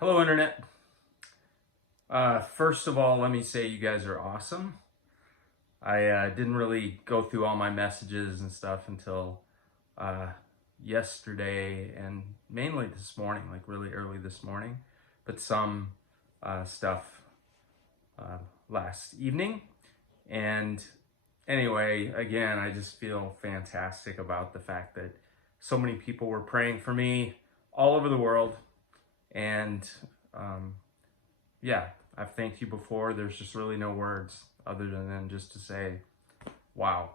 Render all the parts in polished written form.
Hello, Internet. First of all, let me say you guys are awesome. I didn't really go through all my messages and stuff until uh, yesterday and mainly this morning, like really early this morning, but some stuff uh, last evening. And anyway, again, I just feel fantastic about the fact that so many people were praying for me all over the world. And um, yeah, I've thanked you before. There's just really no words other than just to say, wow.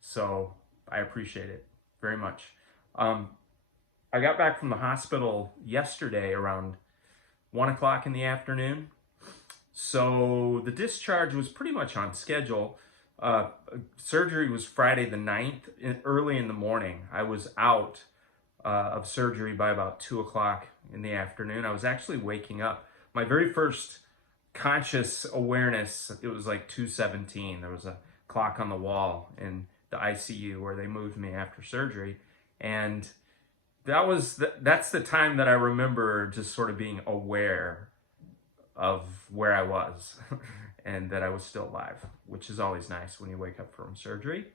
So I appreciate it very much. Um, I got back from the hospital yesterday around 1 o'clock in the afternoon. So the discharge was pretty much on schedule. Uh, Surgery was Friday the 9th, early in the morning. I was out of surgery by about 2 o'clock in the afternoon. I was actually waking up. My very first conscious awareness, it was like 2:17. There was a clock on the wall in the ICU where they moved me after surgery. And that's the time that I remember just sort of being aware of where I was and that I was still alive, which is always nice when you wake up from surgery,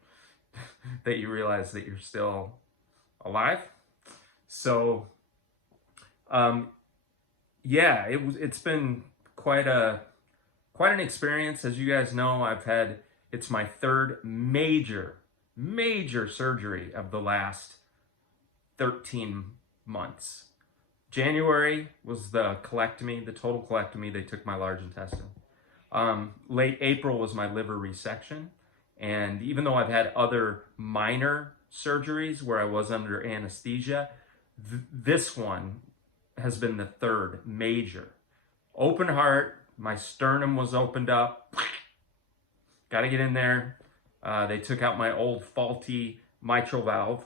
that you realize that you're still alive. So, yeah, it's been quite an experience. As you guys know, it's my third major surgery of the last 13 months. January was the colectomy, the total colectomy. They took my large intestine. Late April was my liver resection. And even though I've had other minor surgeries where I was under anesthesia, this one has been the third major. Open heart, my sternum was opened up. Got to get in there. They took out my old faulty mitral valve,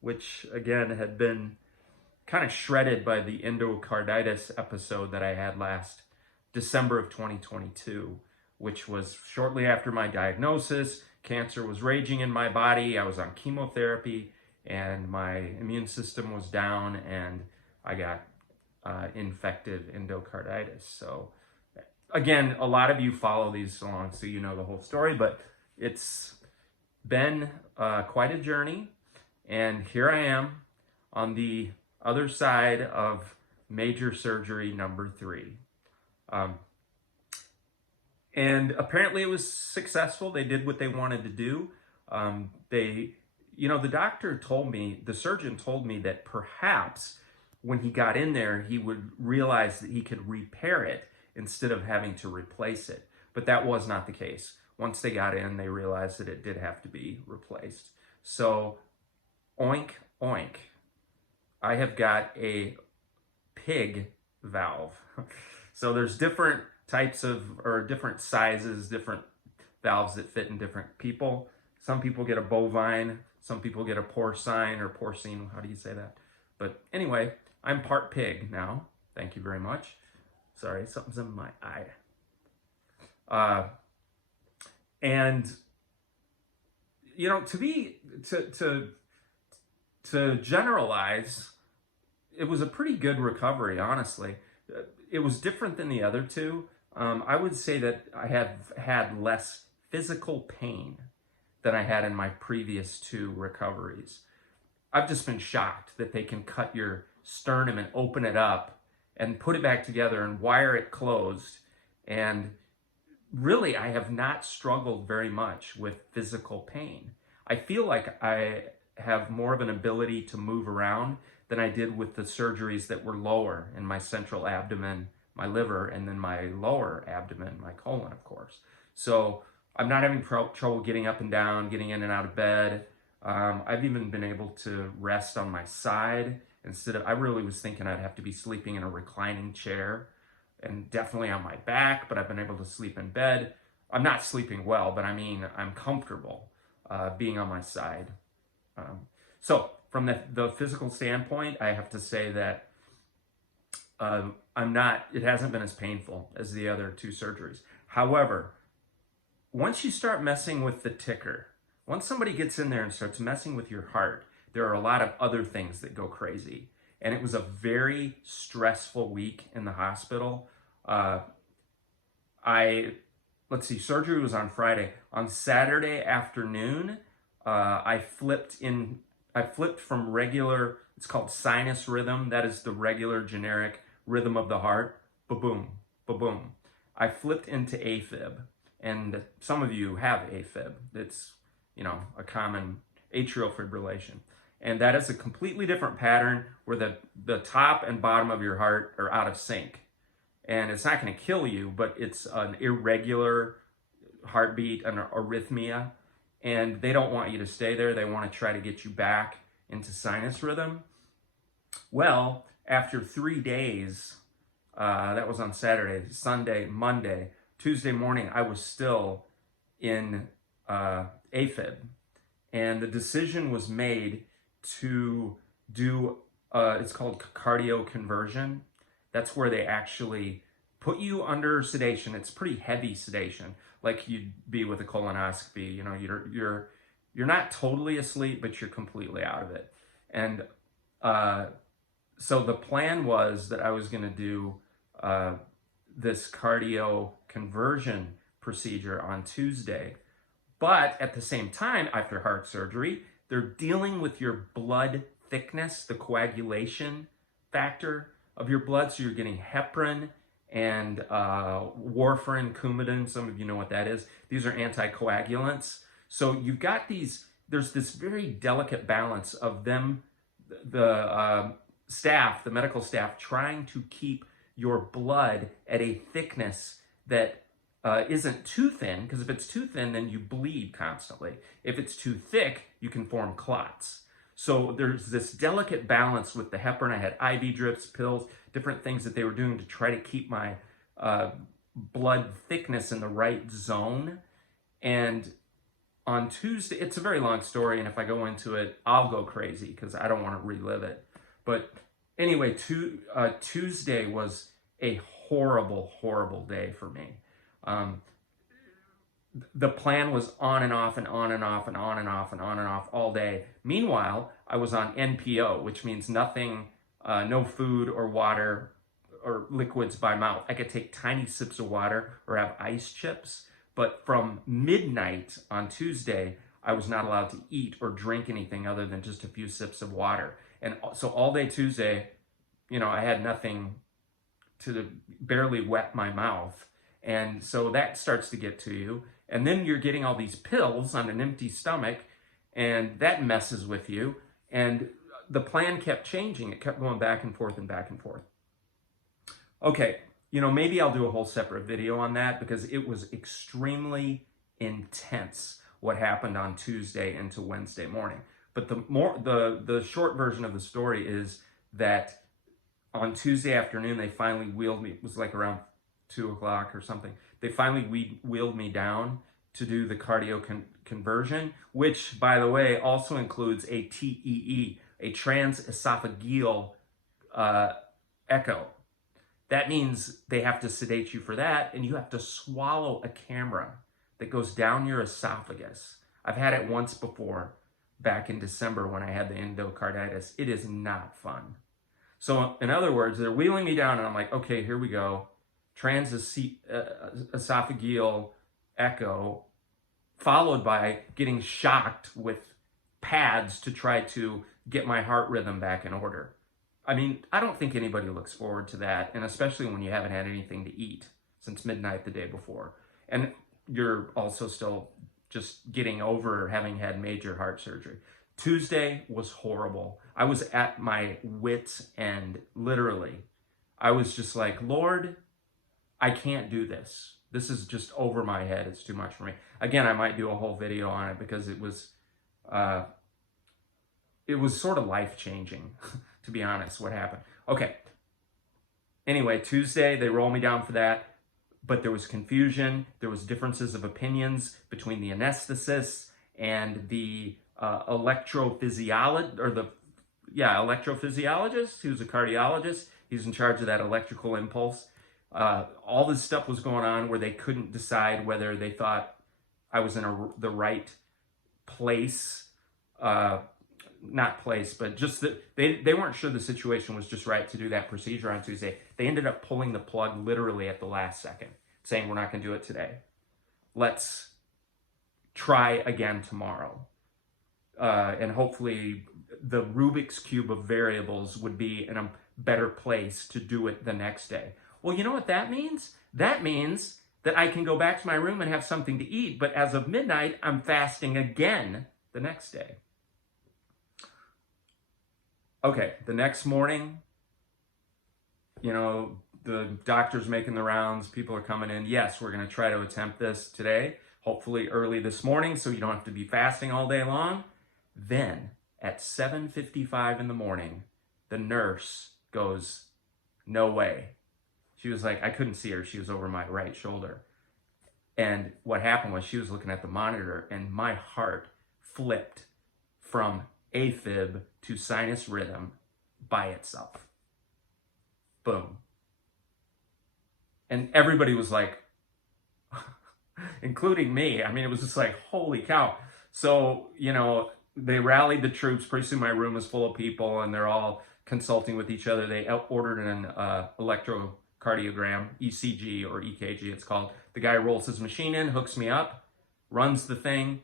which again had been kind of shredded by the endocarditis episode that I had last December of 2022, which was shortly after my diagnosis. Cancer was raging in my body. I was on chemotherapy and my immune system was down and I got infective endocarditis. So again, a lot of you follow these along, so you know the whole story, but it's been quite a journey. And here I am on the other side of major surgery number 3. And apparently it was successful. They did what they wanted to do. The surgeon told me that perhaps when he got in there, he would realize that he could repair it instead of having to replace it. But that was not the case. Once they got in, they realized that it did have to be replaced. So, oink, oink. I have got a pig valve. So there's different types or different sizes, different valves that fit in different people. Some people get a bovine, some people get a porcine or porcine. How do you say that? But anyway, I'm part pig now. Thank you very much. Sorry, something's in my eye. And you know, to generalize, it was a pretty good recovery, honestly. It was different than the other two. I would say that I have had less physical pain than I had in my previous 2 recoveries. I've just been shocked that they can cut your sternum and open it up and put it back together and wire it closed. And really, I have not struggled very much with physical pain. I feel like I have more of an ability to move around than I did with the surgeries that were lower in my central abdomen, my liver, and then my lower abdomen, my colon, of course. So I'm not having trouble getting up and down, getting in and out of bed. I've even been able to rest on my side I really was thinking I'd have to be sleeping in a reclining chair and definitely on my back, but I've been able to sleep in bed. I'm not sleeping well, but I mean, I'm comfortable being on my side. So from the physical standpoint, I have to say that it hasn't been as painful as the other 2 surgeries. However, once you start messing with the ticker, once somebody gets in there and starts messing with your heart, there are a lot of other things that go crazy. And it was a very stressful week in the hospital. Uh, let's see, surgery was on Friday. On Saturday afternoon, I flipped from regular, it's called sinus rhythm. That is the regular generic rhythm of the heart. Ba-boom, ba-boom. I flipped into AFib. And some of you have AFib. It's, a common atrial fibrillation. And that is a completely different pattern where the top and bottom of your heart are out of sync. And it's not going to kill you, but it's an irregular heartbeat, an arrhythmia. And they don't want you to stay there. They want to try to get you back into sinus rhythm. Well, after 3 days, that was on Saturday, Sunday, Monday, Tuesday morning, I was still in AFib. And the decision was made to do, it's called cardioconversion. That's where they actually put you under sedation. It's pretty heavy sedation, like you'd be with a colonoscopy. You're not totally asleep, but you're completely out of it. And so the plan was that I was going to do this cardioconversion procedure on Tuesday. But at the same time, after heart surgery, they're dealing with your blood thickness, the coagulation factor of your blood. So you're getting heparin and warfarin, Coumadin. Some of you know what that is. These are anticoagulants. So you've got there's this very delicate balance of them, the medical staff, trying to keep your blood at a thickness that isn't too thin, because if it's too thin, then you bleed constantly. If it's too thick, you can form clots. So there's this delicate balance with the heparin. I had IV drips, pills, different things that they were doing to try to keep my blood thickness in the right zone. And on Tuesday, it's a very long story, and if I go into it, I'll go crazy because I don't want to relive it. But anyway, Tuesday was a horrible, horrible day for me. The plan was on and off and on and off and on and off and on and off all day. Meanwhile, I was on NPO, which means nothing, no food or water or liquids by mouth. I could take tiny sips of water or have ice chips, but from midnight on Tuesday, I was not allowed to eat or drink anything other than just a few sips of water. And so all day Tuesday, I had nothing to barely wet my mouth. And so that starts to get to you. And then you're getting all these pills on an empty stomach, and that messes with you. And the plan kept changing. It kept going back and forth and back and forth. Okay, maybe I'll do a whole separate video on that because it was extremely intense what happened on Tuesday into Wednesday morning. But the short version of the story is that on Tuesday afternoon, they finally wheeled me. It was like around 2 o'clock or something. They finally wheeled me down to do the cardioconversion, which, by the way, also includes a TEE, a transesophageal echo. That means they have to sedate you for that, and you have to swallow a camera that goes down your esophagus. I've had it once before, back in December when I had the endocarditis. It is not fun. So in other words, they're wheeling me down, and I'm like, okay, here we go. Transesophageal echo, followed by getting shocked with pads to try to get my heart rhythm back in order. I mean, I don't think anybody looks forward to that, and especially when you haven't had anything to eat since midnight the day before. And you're also still just getting over having had major heart surgery. Tuesday was horrible. I was at my wit's end, literally. I was just like, Lord, I can't do this. This is just over my head. It's too much for me. Again, I might do a whole video on it because it was sort of life-changing, to be honest, what happened. Okay. Anyway, Tuesday, they roll me down for that, but there was confusion. There was differences of opinions between the anesthetist and the electrophysiologist, who's a cardiologist. He's in charge of that electrical impulse. All this stuff was going on where they couldn't decide whether they thought I was in the right place not place, but just that they weren't sure the situation was just right to do that procedure on Tuesday. They ended up pulling the plug literally at the last second, saying, we're not going to do it today. Let's try again tomorrow. And hopefully the Rubik's Cube of variables would be in a better place to do it the next day. Well, you know what that means? That means that I can go back to my room and have something to eat, but as of midnight, I'm fasting again the next day. Okay, the next morning, you know, the doctor's making the rounds, people are coming in. Yes, we're going to try to attempt this today, hopefully early this morning, so you don't have to be fasting all day long. Then, at 7:55 in the morning, the nurse goes, no way. She was like, I couldn't see her. She was over my right shoulder. And what happened was she was looking at the monitor, and my heart flipped from AFib to sinus rhythm by itself. Boom. And everybody was like, including me. I mean, it was just like, holy cow. So, you know, they rallied the troops. Pretty soon my room was full of people, and they're all consulting with each other. They ordered an electrocardiogram, ECG or EKG it's called. The guy rolls his machine in, hooks me up, runs the thing.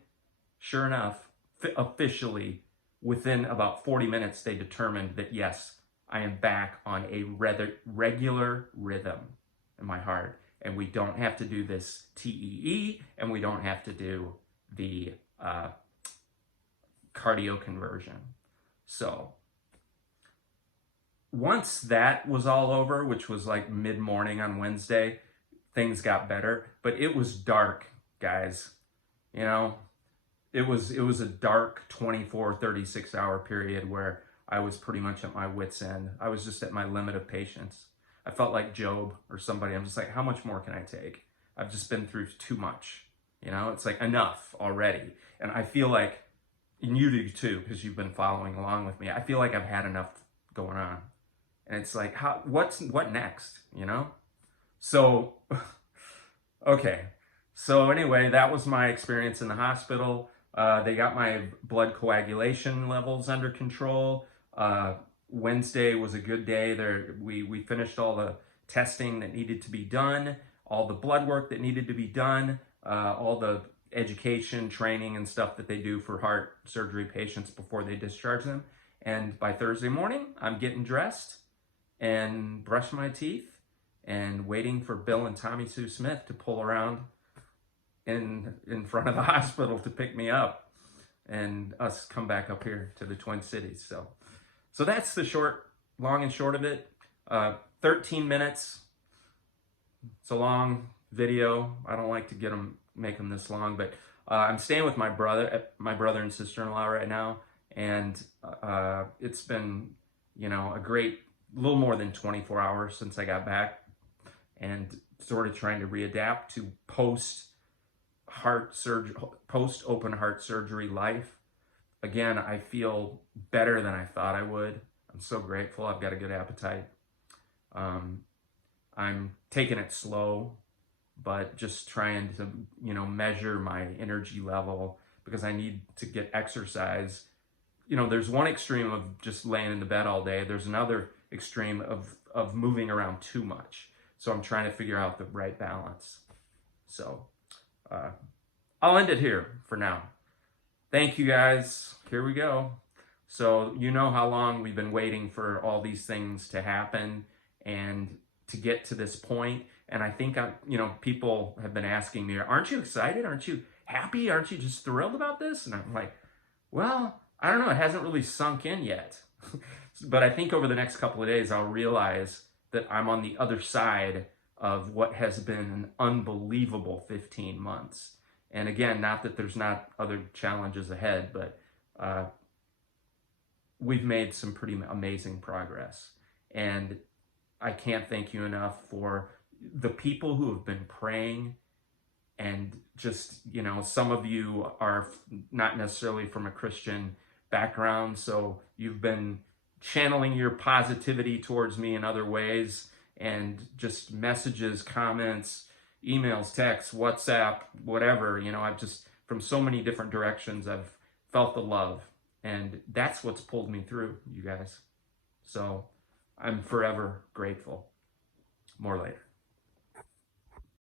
Sure enough, officially, within about 40 minutes, they determined that, yes, I am back on a regular rhythm in my heart. And we don't have to do this TEE, and we don't have to do the cardio conversion. So once that was all over, which was like mid-morning on Wednesday, things got better. But it was dark, guys. You know, it was a dark 24, 36-hour period where I was pretty much at my wit's end. I was just at my limit of patience. I felt like Job or somebody. I'm just like, how much more can I take? I've just been through too much. You know, it's like enough already. And I feel like, and you do too, because you've been following along with me, I feel like I've had enough going on. And it's like, what next, you know? So, okay. So anyway, that was my experience in the hospital. They got my blood coagulation levels under control. Wednesday was a good day. We finished all the testing that needed to be done, all the blood work that needed to be done, all the education, training, and stuff that they do for heart surgery patients before they discharge them. And by Thursday morning, I'm getting dressed and brushing my teeth and waiting for Bill and Tommy Sue Smith to pull around in front of the hospital to pick me up and us come back up here to the Twin Cities. So that's the long and short of it. 13 minutes. It's a long video. I don't like to make them this long, but I'm staying with my brother and sister-in-law right now, and it's been, you know, a little more than 24 hours since I got back, and sort of trying to readapt to post open heart surgery life. Again, I feel better than I thought I would. I'm so grateful. I've got a good appetite. I'm taking it slow, but just trying to, you know, measure my energy level because I need to get exercise. You know, there's one extreme of just laying in the bed all day. There's another extreme of moving around too much. So I'm trying to figure out the right balance. So I'll end it here for now. Thank you guys. Here we go. So you know how long we've been waiting for all these things to happen and to get to this point. And I think, you know, people have been asking me, aren't you excited? Aren't you happy? Aren't you just thrilled about this? And I'm like, well, I don't know. It hasn't really sunk in yet. But I think over the next couple of days, I'll realize that I'm on the other side of what has been an unbelievable 15 months. And again, not that there's not other challenges ahead, but we've made some pretty amazing progress. And I can't thank you enough for the people who have been praying. And just, you know, some of you are not necessarily from a Christian background, so you've been channeling your positivity towards me in other ways, and just messages, comments, emails, texts, WhatsApp, whatever, you know, I've just, from so many different directions, I've felt the love. And that's what's pulled me through, you guys. So I'm forever grateful. More later.